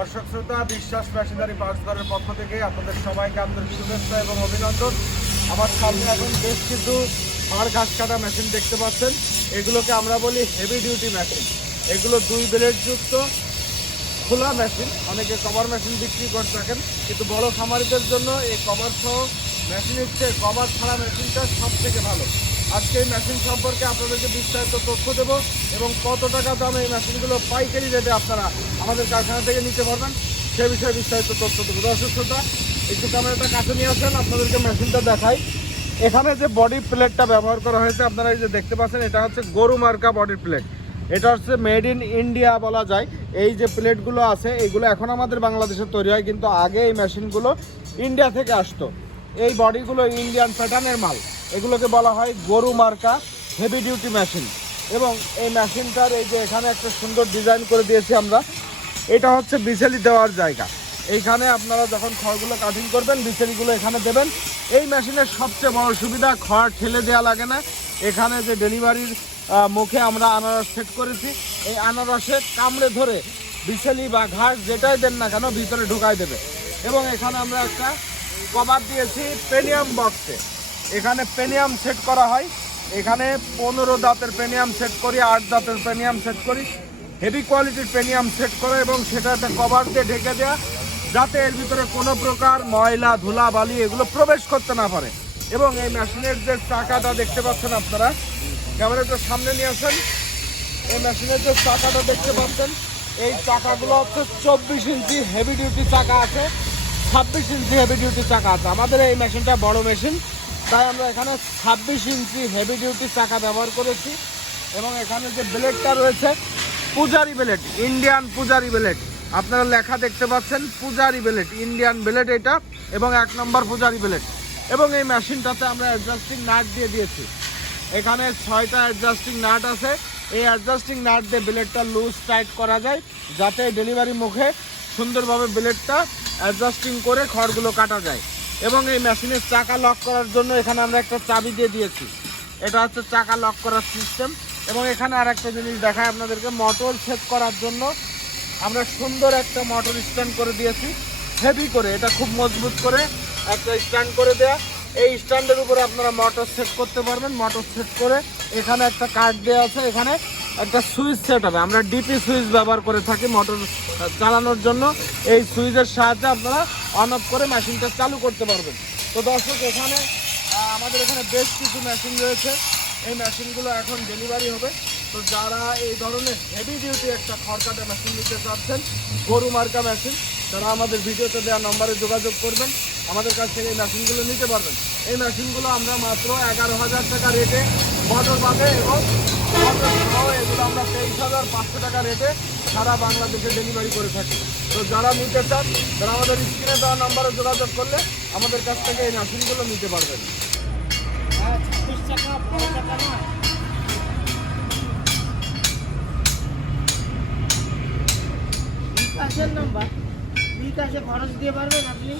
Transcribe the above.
দর্শক শ্রোতা, বিশ্বাস মেশিনারি পার্টস ঘরের পক্ষ থেকে আপনাদের সবাইকে আন্তরিক শুভেচ্ছা এবং অভিনন্দন। আমার সামনে এখন বেশ কিছু হাড় ঘাস কাটা মেশিন দেখতে পাচ্ছেন। এগুলোকে আমরা বলি হেভি ডিউটি মেশিন এগুলো দুই ব্লেড যুক্ত খোলা মেশিন অনেকে কভার মেশিন বিক্রি করে থাকেন। কিন্তু বড় খামারিদের জন্য এই কভার সহ মেশিনের চেয়ে কভার ছাড়া মেশিনটা সব থেকে ভালো। আজকে এই মেশিন সম্পর্কে আপনাদেরকে বিস্তারিত তথ্য দেবো এবং কত টাকা দামে এই মেশিনগুলো পাইকারি রেটে আপনারা আমাদের কারখানা থেকে নিতে পারবেন, সে বিষয়ে বিস্তারিত তথ্য দেবো। দর্শক শ্রোতা, একটু ক্যামেরাটা কাছে নিয়ে আসেন, আপনাদেরকে মেশিনটা দেখাই। এখানে যে বডি প্লেটটা ব্যবহার করা হয়েছে, আপনারা এই যে দেখতে পাচ্ছেন, এটা হচ্ছে গরু মার্কা বডি প্লেট এটা হচ্ছে মেড ইন ইন্ডিয়া বলা যায়। এই যে প্লেটগুলো আছে, এইগুলো এখন আমাদের বাংলাদেশে তৈরি হয়, কিন্তু আগে এই মেশিনগুলো ইন্ডিয়া থেকে আসতো। এই বডিগুলো ইন্ডিয়ান প্যাটার্নের মাল। এগুলোকে বলা হয় গরু মার্কা হেভি ডিউটি মেশিন এবং এই মেশিনটার এই যে এখানে একটা সুন্দর ডিজাইন করে দিয়েছি আমরা, এটা হচ্ছে বিছেলি দেওয়ার জায়গা। এইখানে আপনারা যখন খড়গুলো কাটিং করবেন বিছেলিগুলো এখানে দেবেন। এই মেশিনের সবচেয়ে বড় সুবিধা, খড় ঠেলে দেওয়া লাগে না। এখানে যে ডেলিভারির মুখে আমরা আনারস সেট করেছি, এই আনারসে কামড়ে ধরে বিছেলি বা ঘাস যেটাই দেন না কেন, ভিতরে ঢুকাই দেবে। এবং এখানে আমরা একটা কভার দিয়েছি পেনিয়াম বক্সে এখানে পেনিয়াম সেট করা হয়। এখানে পনেরো দাঁতের পেনিয়াম সেট করি, আট দাঁতের পেনিয়াম সেট করি। হেভি কোয়ালিটির পেনিয়াম সেট করে এবং সেটা একটা কভার দিয়ে ঢেকে দেওয়া যাতে এর ভিতরে কোনো প্রকার ময়লা, ধুলা, বালি এগুলো প্রবেশ করতে না পারে। এবং এই মেশিনের যে চাকাটা দেখতে পাচ্ছেন আপনারা ক্যামেরাটা সামনে নিয়ে আসেন। এই মেশিনের যে চাকাটা দেখতে পাচ্ছেন, এই চাকাগুলো হচ্ছে চব্বিশ ইঞ্চি হেভি ডিউটি চাকা আছে, ছাব্বিশ ইঞ্চি হেভি ডিউটি চাকা আছে। আমাদের এই মেশিনটা বড় মেশিন। তাই আমরা এখানে ছাব্বিশ ইঞ্চি হেভি ডিউটি চাকা ব্যবহার করেছি এবং এখানে যে ব্লেডটা রয়েছে, পূজারি ব্লেড ইন্ডিয়ান পূজারি ব্লেড। আপনারা লেখা দেখতে পাচ্ছেন, পূজারি ব্লেড ইন্ডিয়ান ব্লেড এটা এবং এক নম্বর পূজারি ব্লেড। এবং এই মেশিনটাতে আমরা অ্যাডজাস্টিং নাট দিয়ে দিয়েছি। এখানে ছয়টা অ্যাডজাস্টিং নাট আছে। এই অ্যাডজাস্টিং নাট দিয়ে ব্লেডটা লুজ টাইট করা যায়, যাতে ডেলিভারি মুখে সুন্দরভাবে ব্লেডটা অ্যাডজাস্টিং করে খড়গুলো কাটা যায়। এবং এই মেশিনের চাকা লক করার জন্য এখানে আমরা একটা চাবি দিয়ে দিয়েছি। এটা হচ্ছে চাকা লক করার সিস্টেম। এবং এখানে আর একটা জিনিস দেখায় আপনাদেরকে, মোটর সেট করার জন্য আমরা সুন্দর একটা মোটর স্ট্যান্ড করে দিয়েছি। হেভি করে, এটা খুব মজবুত করে একটা স্ট্যান্ড করে দেয়া। এই স্ট্যান্ডের উপরে আপনারা মোটর সেট করতে পারবেন। মোটর সেট করে এখানে একটা কার্ড দেওয়া আছে। এখানে একটা সুইচ সেট হবে। আমরা ডিপি সুইচ ব্যবহার করে থাকি মোটর চালানোর জন্য। এই সুইচের সাহায্যে আপনারা অন অফ করে মেশিনটা চালু করতে পারবেন। তো দর্শক, এখানে আমাদের এখানে বেশ কিছু মেশিন রয়েছে। এই মেশিনগুলো এখন ডেলিভারি হবে। তো যারা এই ধরনের হেভি ডিউটি একটা খড়কাটা মেশিন নিতে চাচ্ছেন, গরু মার্কা মেশিন তারা আমাদের ভিডিওতে দেওয়া নম্বরে যোগাযোগ করবেন। আমাদের কাছ থেকে এই মেশিনগুলো নিতে পারবেন। এই মেশিনগুলো আমরা মাত্র এগারো হাজার টাকা রেটে বদল পাবে এবং এগুলো আমরা তেইশ হাজার পাঁচশো টাকা রেটে সারা বাংলাদেশে ডেলিভারি করে থাকি। তো যারা নিতে চান, তারা আমাদের স্ক্রিনে দেওয়া নম্বরে যোগাযোগ করলে আমাদের কাছ থেকে এই মেশিনগুলো নিতে পারবেন। বিকাশের নাম্বার বিকাশে খরচ দিয়ে পারবেন আপনি?